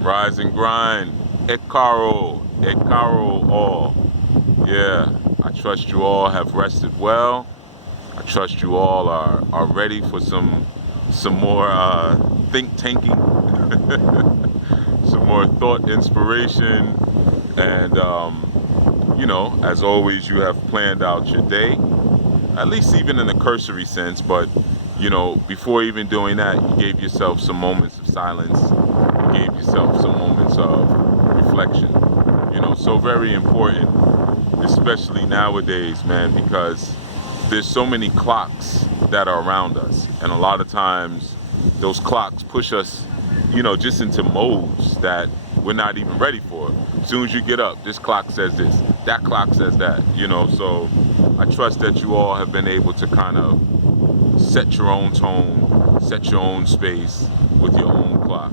Rise and grind. Ekaro all. Yeah, I trust you all have rested well. I trust you all are ready for some more think tanking, some more thought inspiration, and as always, you have planned out your day, at least even in a cursory sense. But before even doing that, you gave yourself some moments of silence. You gave yourself some moments of reflection. So very important, especially nowadays, man, because there's so many clocks that are around us, and a lot of times those clocks push us, just into modes that we're not even ready for. As soon as you get up, this clock says this, that clock says that, so I trust that you all have been able to kind of set your own tone, set your own space with your own clock.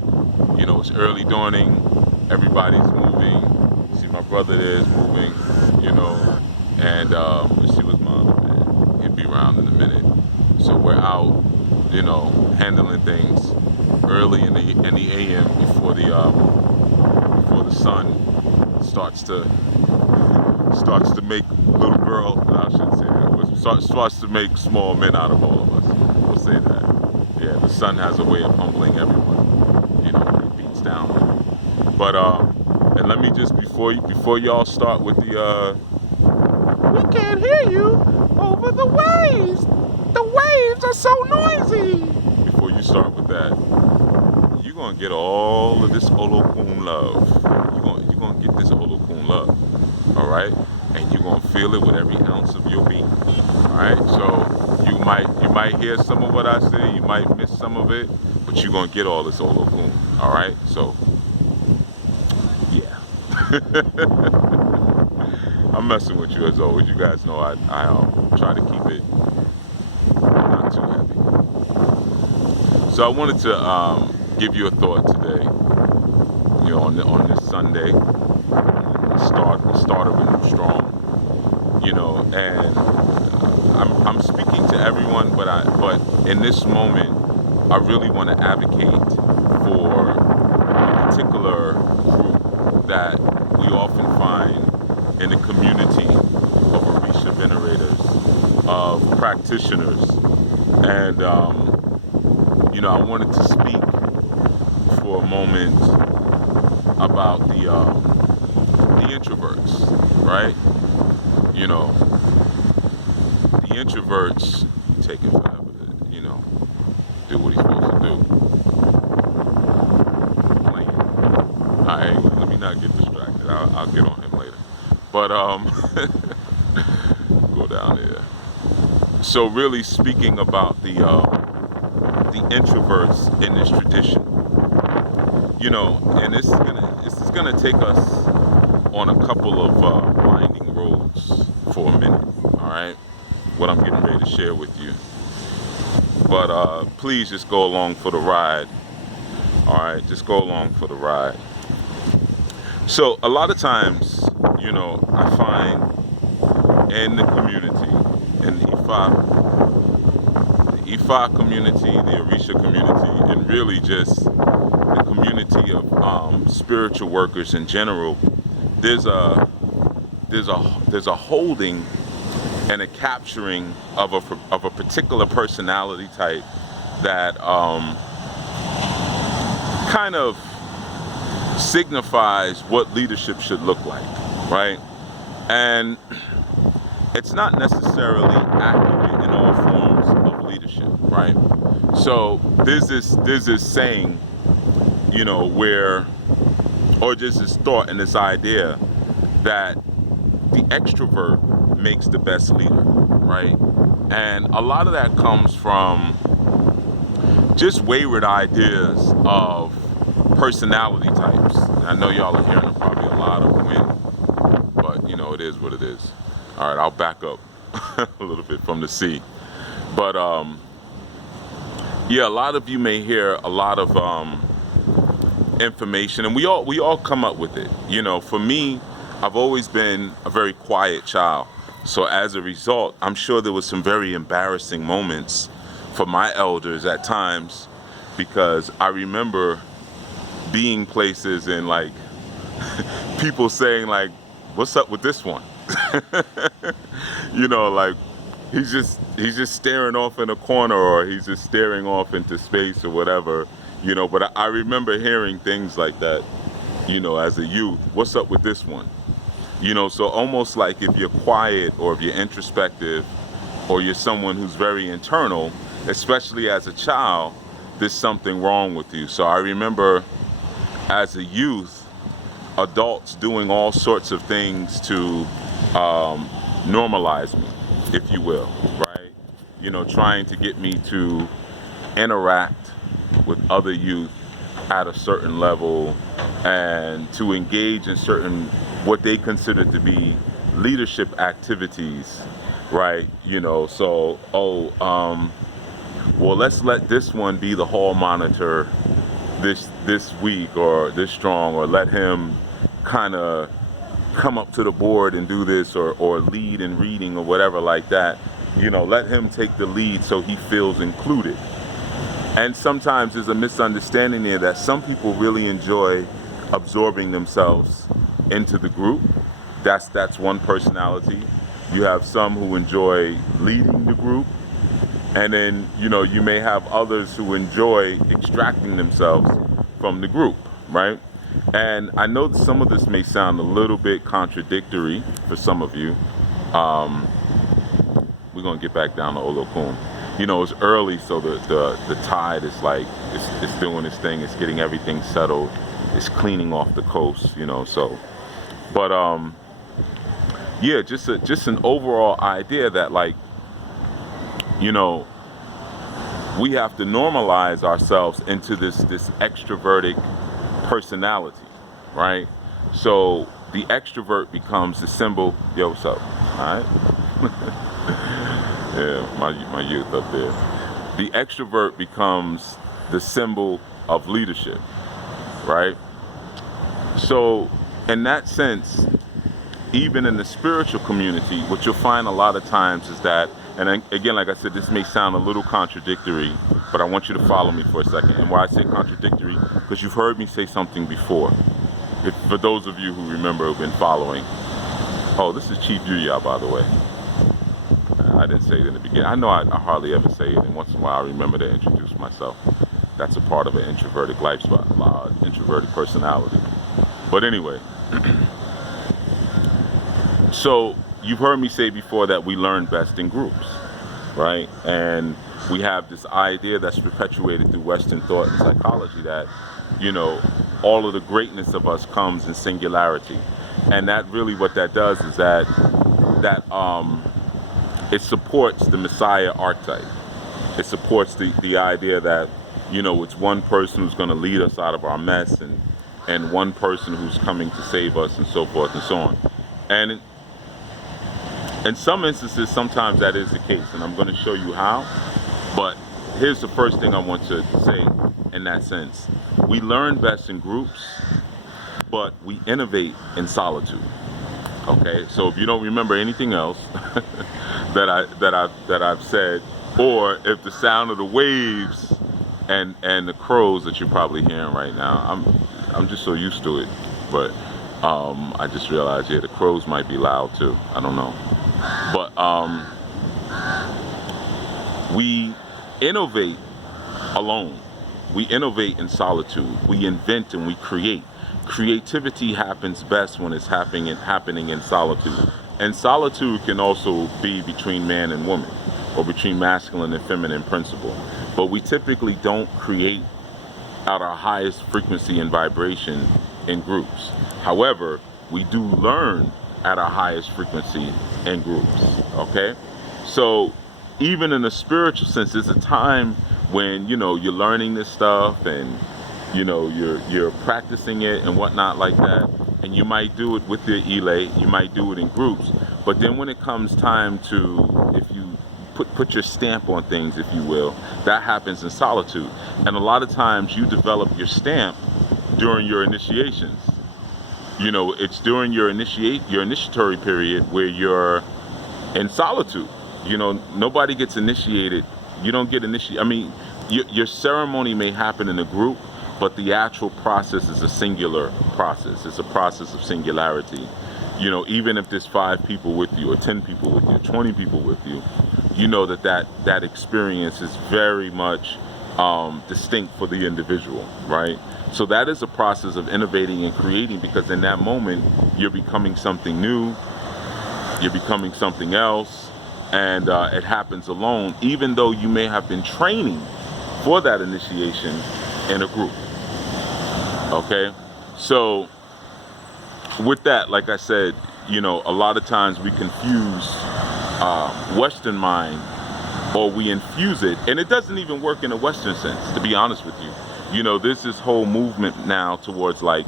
It's early dawning, everybody's moving. See, my brother there is moving, and let's see what's my other man. He'll be around in a minute. So we're out, handling things early in the AM before the sun starts to make little girl. I shouldn't say that. Starts to make small men out of all of us. We'll say that. Yeah, the sun has a way of humbling everyone. When it beats down. But and let me just before y'all start with the we can't hear you over the waves. The waves are so noisy. Before you start with that, you're gonna get all of this Olokun love. You're gonna get this Olokun love. Alright? And you're gonna feel it with every ounce of your being. Alright? So you might hear some of what I say, you might miss some of it, but you're gonna get all this Olokun. Alright? So yeah. I'm messing with you as always. You guys know I try to keep it not too heavy. So I wanted to give you a thought today. On this Sunday, start of a new strong. And I'm speaking to everyone, but in this moment, I really want to advocate for a particular group that we often find in the community of Orisha venerators, of practitioners. And, I wanted to speak for a moment about the introverts, right? The introverts taking forever to, do what he's supposed to do. Playing. Alright, let me not get distracted. I'll get on him later. But go down here. So really speaking about the introverts in this tradition, and this is gonna take us on a couple of winding roads for a minute. All right, what I'm getting ready to share with you. But please just go along for the ride. All right, just go along for the ride. So a lot of times, I find in the community, in the Ifa community, the Orisha community, and really just the community of spiritual workers in general, there's a holding and a capturing of a particular personality type that kind of signifies what leadership should look like, right? And it's not necessarily accurate in all forms of leadership, right? So there's this saying, where, or just this thought and this idea that the extrovert makes the best leader, right? And a lot of that comes from just wayward ideas of personality types. And I know y'all are hearing probably a lot of wind, but it is what it is. All right, I'll back up a little bit from the sea. But yeah, a lot of you may hear a lot of information, and we all come up with it. For me, I've always been a very quiet child. So as a result, I'm sure there was some very embarrassing moments for my elders at times, because I remember being places and like people saying like, what's up with this one? You know, like he's just staring off in a corner, or he's just staring off into space or whatever, you know. But I remember hearing things like that, you know, as a youth. What's up with this one? You know, so almost like if you're quiet or if you're introspective or you're someone who's very internal, especially as a child, there's something wrong with you. So I remember as a youth, adults doing all sorts of things to normalize me, if you will, right? You know, trying to get me to interact with other youth at a certain level and to engage in certain what they consider to be leadership activities, right? You know, so well, let's let this one be the hall monitor this week or this strong, or let him kind of come up to the board and do this, or lead in reading or whatever like that. You know, let him take the lead so he feels included. And sometimes there's a misunderstanding there that some people really enjoy absorbing themselves into the group. That's one personality. You have some who enjoy leading the group, and then, you know, you may have others who enjoy extracting themselves from the group, right? And I know that some of this may sound a little bit contradictory for some of you. We're gonna get back down to Olokun. You know, it's early, so the tide is like it's doing its thing. It's getting everything settled. It's cleaning off the coast, you know. So, but yeah, just an overall idea that, like, you know, we have to normalize ourselves into this extroverted personality, right? So the extrovert becomes the symbol. Yo, what's up? All right. Yeah, my youth up there. The extrovert becomes the symbol of leadership, right? So in that sense, even in the spiritual community, what you'll find a lot of times is that, and again, like I said, this may sound a little contradictory, but I want you to follow me for a second. And why I say contradictory, because you've heard me say something before. For those of you who remember, who've been following. Oh, this is Chief Yuya, by the way. I didn't say it in the beginning. I know I hardly ever say it, and once in a while I remember to introduce myself. That's a part of an introverted lifestyle, introverted personality. But anyway, so you've heard me say before that we learn best in groups, right? And we have this idea that's perpetuated through Western thought and psychology that, you know, all of the greatness of us comes in singularity. And that really, what that does is that it supports the Messiah archetype. It supports the idea that, you know, it's one person who's going to lead us out of our mess, and one person who's coming to save us, and so forth and so on. And in some instances, sometimes that is the case, and I'm going to show you how. But here's the first thing I want to say in that sense. We learn best in groups, but we innovate in solitude. Okay, so if you don't remember anything else that I've said, or if the sound of the waves and the crows that you're probably hearing right now, I'm just so used to it. But I just realized, yeah, the crows might be loud too. I don't know. But we innovate alone. We innovate in solitude. We invent and we create. Creativity happens best when it's happening in solitude. And solitude can also be between man and woman, or between masculine and feminine principle. But we typically don't create at our highest frequency and vibration in groups. However, we do learn at our highest frequency in groups, okay? So even in a spiritual sense, there's a time when, you know, you're learning this stuff, and, you know, you're practicing it and whatnot like that, and you might do it with your elay, you might do it in groups, but then when it comes time to, if you put your stamp on things, if you will, that happens in solitude. And a lot of times you develop your stamp during your initiations. You know, it's during your initiatory period where you're in solitude. You know, nobody gets initiated. You don't get initiated. I mean, your ceremony may happen in a group, but the actual process is a singular process. It's a process of singularity. You know, even if there's 5 people with you, or 10 people with you, 20 people with you, you know that experience is very much distinct for the individual, right? So that is a process of innovating and creating, because in that moment you're becoming something new, you're becoming something else, and it happens alone, even though you may have been training for that initiation in a group. Okay, so with that, like I said, you know, a lot of times we confuse Western mind, or we infuse it, and it doesn't even work in a Western sense, to be honest with you. You know, there's this whole movement now towards, like,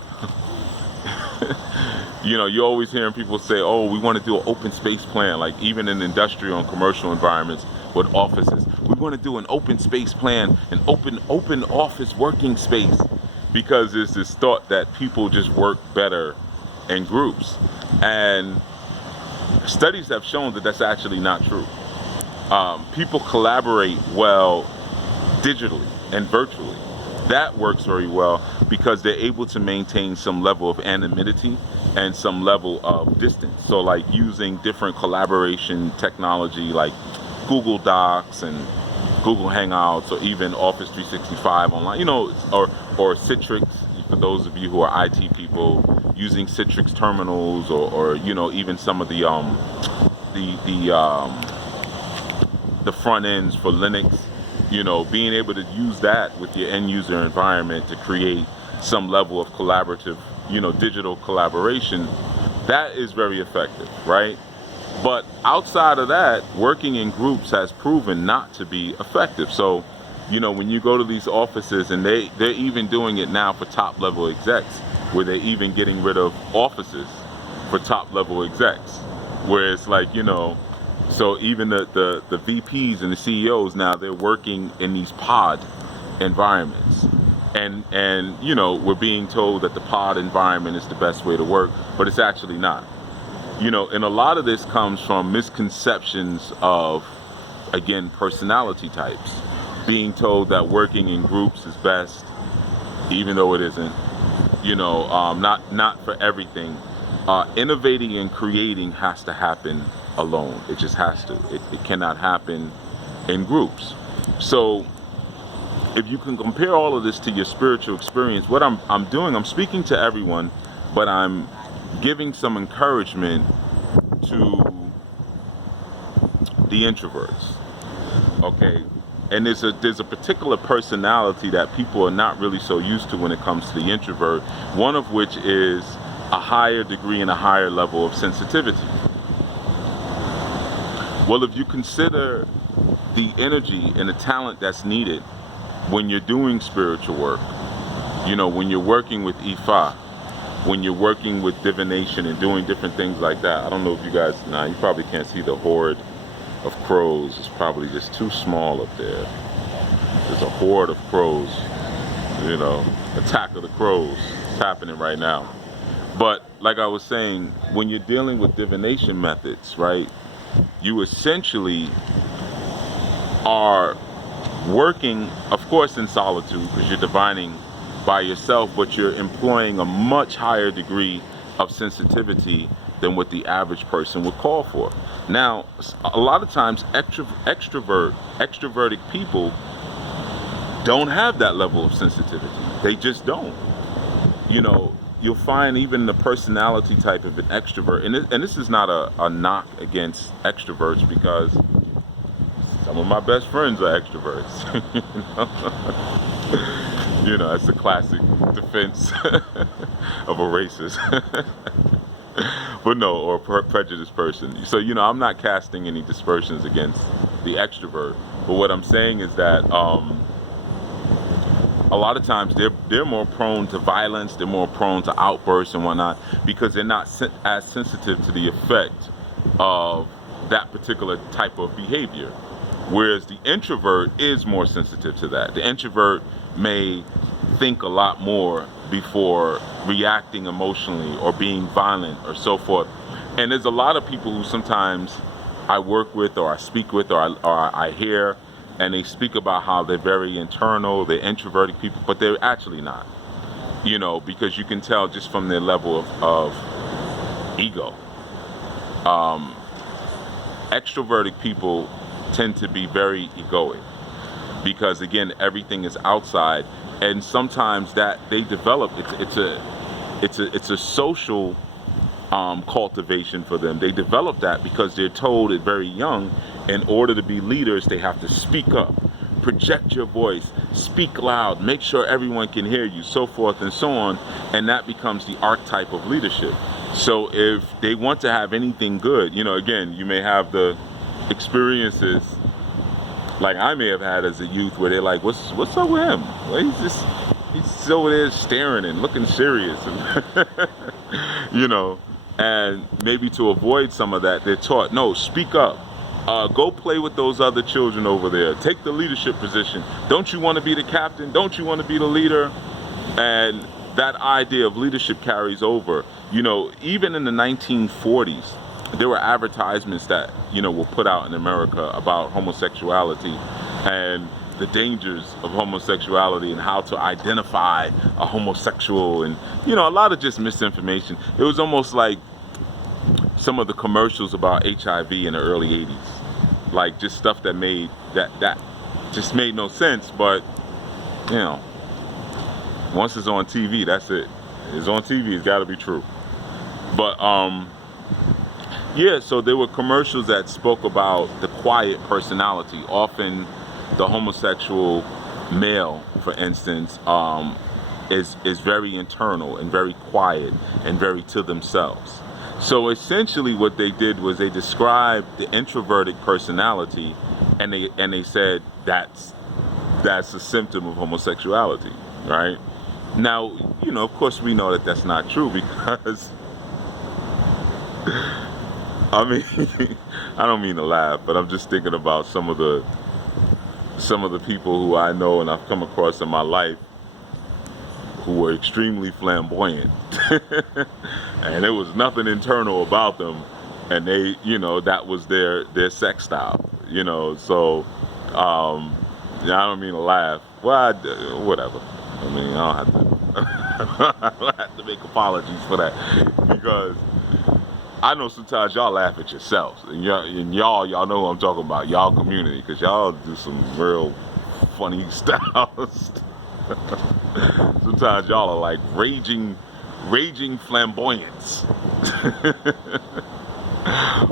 you know, you're always hearing people say, oh, we want to do an open space plan, like even in industrial and commercial environments with offices. We want to do an open space plan, an open office working space, because there's this thought that people just work better in groups. And studies have shown that that's actually not true. People collaborate well digitally and virtually. That works very well because they're able to maintain some level of anonymity and some level of distance. So like using different collaboration technology like Google Docs and Google Hangouts, or even Office 365 online, you know, or Citrix, for those of you who are IT people, using Citrix terminals, or you know, even some of the front ends for Linux, you know, being able to use that with your end user environment to create some level of collaborative, you know, digital collaboration, that is very effective, right? But outside of that, working in groups has proven not to be effective. So, you know, when you go to these offices, and they're even doing it now for top level execs, where they're even getting rid of offices for top level execs, where it's like, you know, so even the VPs and the CEOs now, they're working in these pod environments. And you know, we're being told that the pod environment is the best way to work, but it's actually not. You know, and a lot of this comes from misconceptions of, again, personality types. Being told that working in groups is best, even though it isn't. You know, not for everything. Innovating and creating has to happen alone. It just has to. It cannot happen in groups. So if you can compare all of this to your spiritual experience, what I'm doing, I'm speaking to everyone, but I'm giving some encouragement to the introverts. Okay, and there's a particular personality that people are not really so used to when it comes to the introvert, one of which is a higher degree and a higher level of sensitivity. Well, if you consider the energy and the talent that's needed when you're doing spiritual work, you know, when you're working with Ifa, when you're working with divination and doing different things like that. I don't know if you guys, now you probably can't see the horde of crows. It's probably just too small up there. There's a horde of crows, you know, attack of the crows. It's happening right now. But like I was saying, when you're dealing with divination methods, right, you essentially are working, of course, in solitude, because you're divining by yourself, but you're employing a much higher degree of sensitivity than what the average person would call for. Now, a lot of times extroverted people don't have that level of sensitivity. They just don't. You know, you'll find even the personality type of an extrovert, and this is not a knock against extroverts, because some of my best friends are extroverts. You know, it's a classic defense of a racist, but no, or a prejudiced person. So, you know, I'm not casting any dispersions against the extrovert, but what I'm saying is that a lot of times they're more prone to violence, they're more prone to outbursts and whatnot, because they're not as sensitive to the effect of that particular type of behavior. Whereas the introvert is more sensitive to that. The introvert may think a lot more before reacting emotionally or being violent or so forth. And there's a lot of people who sometimes I work with, or I speak with, or I hear and they speak about how they're very internal, they're introverted people, but they're actually not. Because you can tell just from their level of ego. Um, Extroverted people tend to be very egoic because, again, everything is outside, and sometimes that they develop. It's a social cultivation for them. They develop that because they're told at very young, in order to be leaders, they have to speak up, project your voice, speak loud, make sure everyone can hear you, so forth and so on, and that becomes the archetype of leadership. So if they want to have anything good, again, you may have the experiences like I may have had as a youth where they're like, what's up with him? Well, he's over there staring and looking serious, and and maybe to avoid some of that, they're taught, no, speak up. Go play with those other children over there. Take the leadership position. Don't you want to be the captain? Don't you want to be the leader? And that idea of leadership carries over. Even in the 1940s, there were advertisements that, were put out in America about homosexuality and the dangers of homosexuality and how to identify a homosexual, and, a lot of just misinformation. It was almost like some of the commercials about HIV in the early 80s. Like just stuff that made that just made no sense, but once it's on TV, that's it. It's on TV, it's got to be true. But so there were commercials that spoke about the quiet personality. Often the homosexual male, for instance, is very internal and very quiet and very to themselves. So essentially what they did was they described the introverted personality, and they said that's a symptom of homosexuality, right? Now, of course we know that that's not true, because I mean, I don't mean to laugh, but I'm just thinking about some of the people who I know and I've come across in my life who were extremely flamboyant. And there was nothing internal about them, and they, that was their sex style, so I don't mean to laugh. Well, whatever. I mean, I don't have to make apologies for that, because I know sometimes y'all laugh at yourselves, and y'all know who I'm talking about, y'all community, because y'all do some real funny styles. Sometimes y'all are like raging flamboyance.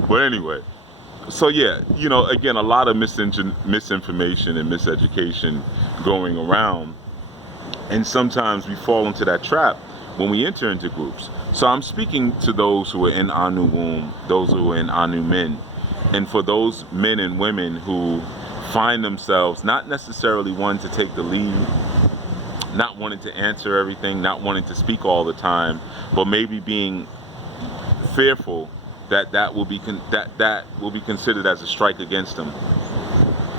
But anyway, so yeah, again, a lot of misinformation and miseducation going around, and sometimes we fall into that trap when we enter into groups. So I'm speaking to those who are in Anu womb, those who are in Anu men, and for those men and women who find themselves not necessarily wanting to take the lead, not wanting to answer everything, not wanting to speak all the time, but maybe being fearful that will be considered as a strike against them.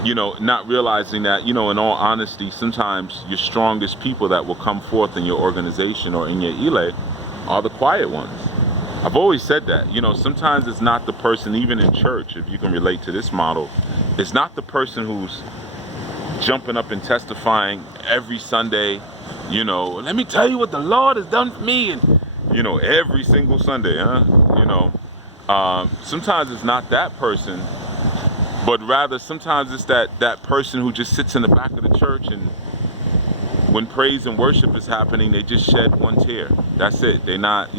Not realizing that, in all honesty, sometimes your strongest people that will come forth in your organization or in your ile are the quiet ones. I've always said that. Sometimes it's not the person, even in church, if you can relate to this model, it's not the person who's jumping up and testifying every Sunday, let me tell you what the Lord has done for me, and every single Sunday, sometimes it's not that person, but rather sometimes it's that person who just sits in the back of the church, and when praise and worship is happening, they just shed one tear. That's it. They're not,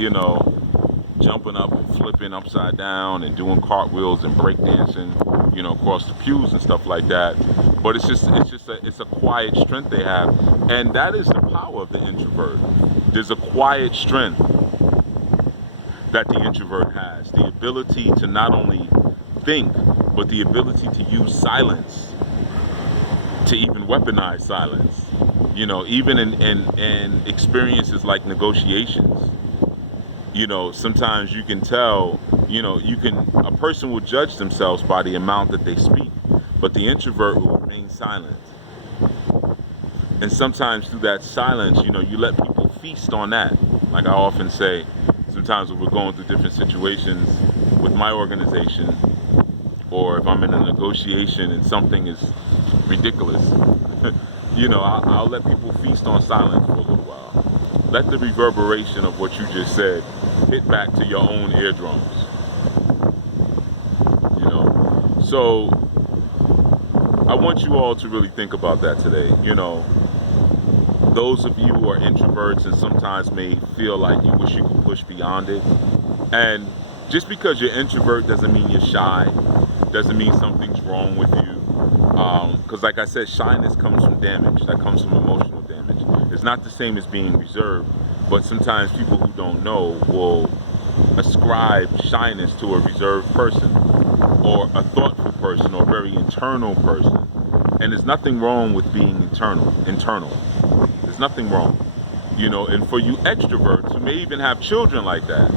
jumping up and flipping upside down and doing cartwheels and breakdancing, across the pews and stuff like that. But it's a quiet strength they have, and that is the power of the introvert. There's a quiet strength that the introvert has, the ability to not only think, but the ability to use silence, to even weaponize silence. Even in experiences like negotiations. Sometimes you can tell, a person will judge themselves by the amount that they speak, but the introvert will remain silent. And sometimes through that silence, you let people feast on that. Like I often say, sometimes when we're going through different situations with my organization, or if I'm in a negotiation and something is ridiculous. I'll let people feast on silence for a little while. Let the reverberation of what you just said hit back to your own eardrums. So I want you all to really think about that today. Those of you who are introverts and sometimes may feel like you wish you could push beyond it. And just because you're introvert doesn't mean you're shy, doesn't mean something's wrong with you. Because like I said, shyness comes from damage. That comes from emotional damage. It's not the same as being reserved, but sometimes people who don't know will ascribe shyness to a reserved person or a thoughtful person or a very internal person. And there's nothing wrong with being internal. There's nothing wrong. And for you extroverts who may even have children like that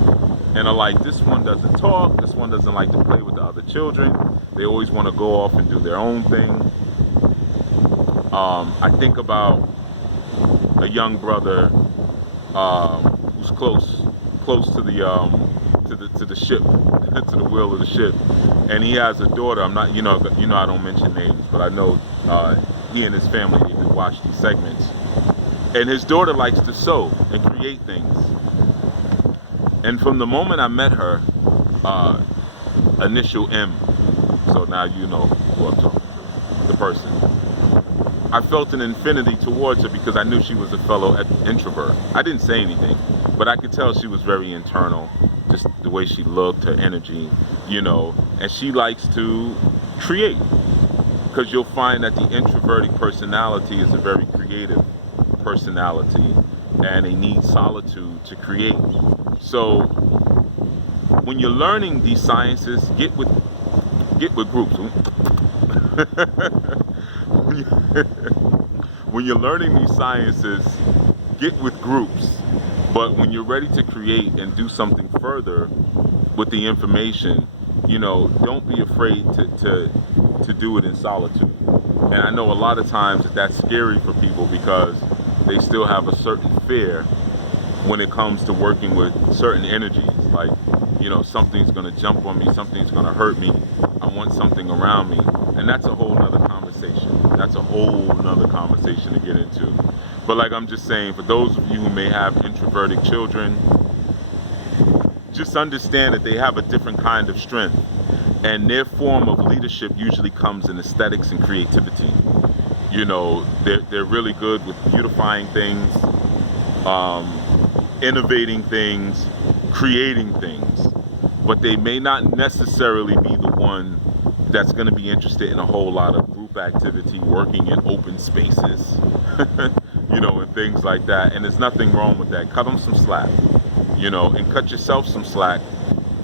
and are like, this one doesn't talk, this one doesn't like to play with the other children, they always want to go off and do their own thing. I think about a young brother who's close to the ship, to the wheel of the ship, and he has a daughter. I'm not, I don't mention names, but I know he and his family even watch these segments. And his daughter likes to sew and create things. And from the moment I met her, initial M, so now you know who I'm talking about, the person, I felt an infinity towards her because I knew she was a fellow introvert. I didn't say anything, but I could tell she was very internal, just the way she looked, her energy, and she likes to create. Because you'll find that the introverted personality is a very creative personality, and they need solitude to create. So when you're learning these sciences, get with groups. When you're learning these sciences, get with groups. But when you're ready to create and do something further with the information, don't be afraid to do it in solitude. And I know a lot of times that's scary for people because they still have a certain fear when it comes to working with certain energies. Like, something's going to jump on me, something's going to hurt me, I want something around me. And that's a whole nother conversation. That's a whole nother conversation to get into. But like I'm just saying, for those of you who may have introverted children, just understand that they have a different kind of strength. And their form of leadership usually comes in aesthetics and creativity. They're really good with beautifying things, innovating things, creating things. But they may not necessarily be the one that's going to be interested in a whole lot of group activity, working in open spaces, and things like that. And there's nothing wrong with that. Cut them some slack, and cut yourself some slack,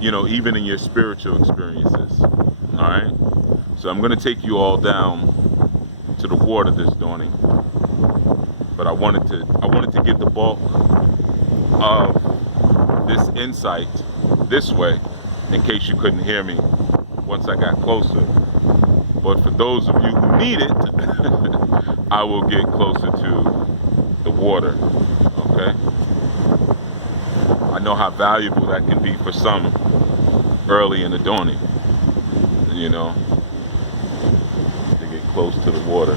even in your spiritual experiences. All right. So I'm going to take you all down to the water this dawning. But I wanted to get the bulk of this insight this way, in case you couldn't hear me once I got closer. But for those of you who need it, I will get closer to the water. Okay? I know how valuable that can be for some early in the dawning, to get close to the water.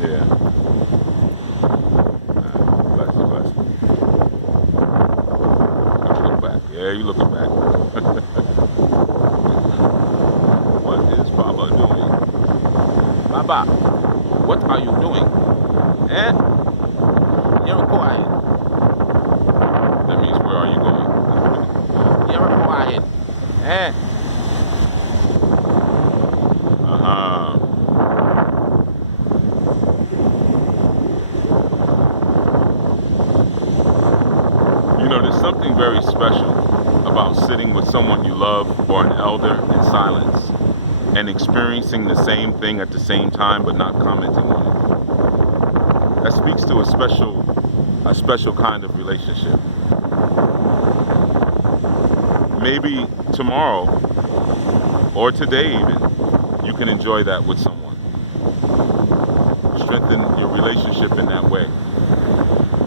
Yeah. Bless you. Look back. Yeah, you looking back. What is Baba doing? Baba, what are you doing? You're quiet. That means where are you going? You're quiet. There's something very special about sitting with someone you love or an elder in silence and experiencing the same thing at the same time but not commenting on it. That speaks to a special kind of relationship. Maybe tomorrow or today even, you can enjoy that with someone. Strengthen your relationship in that way.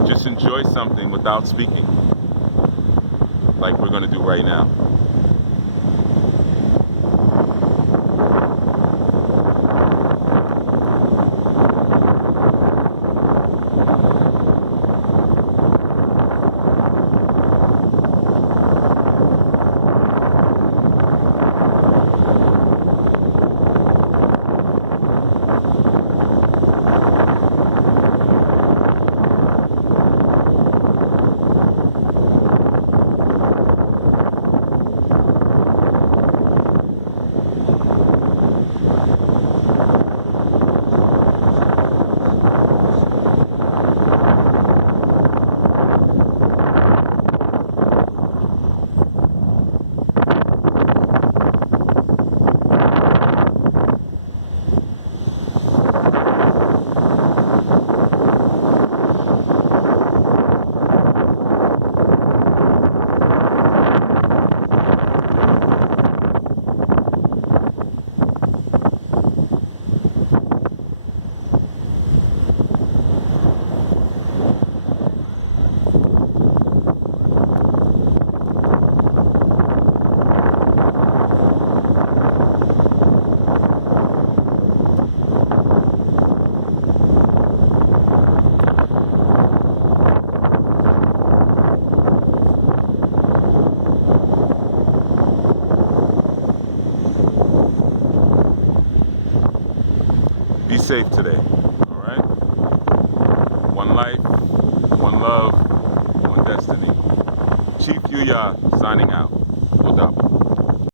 Just enjoy something without speaking, like we're going to do right now. safe today. All right? One life, one love, one destiny. Chief Yuya signing out. Odabo.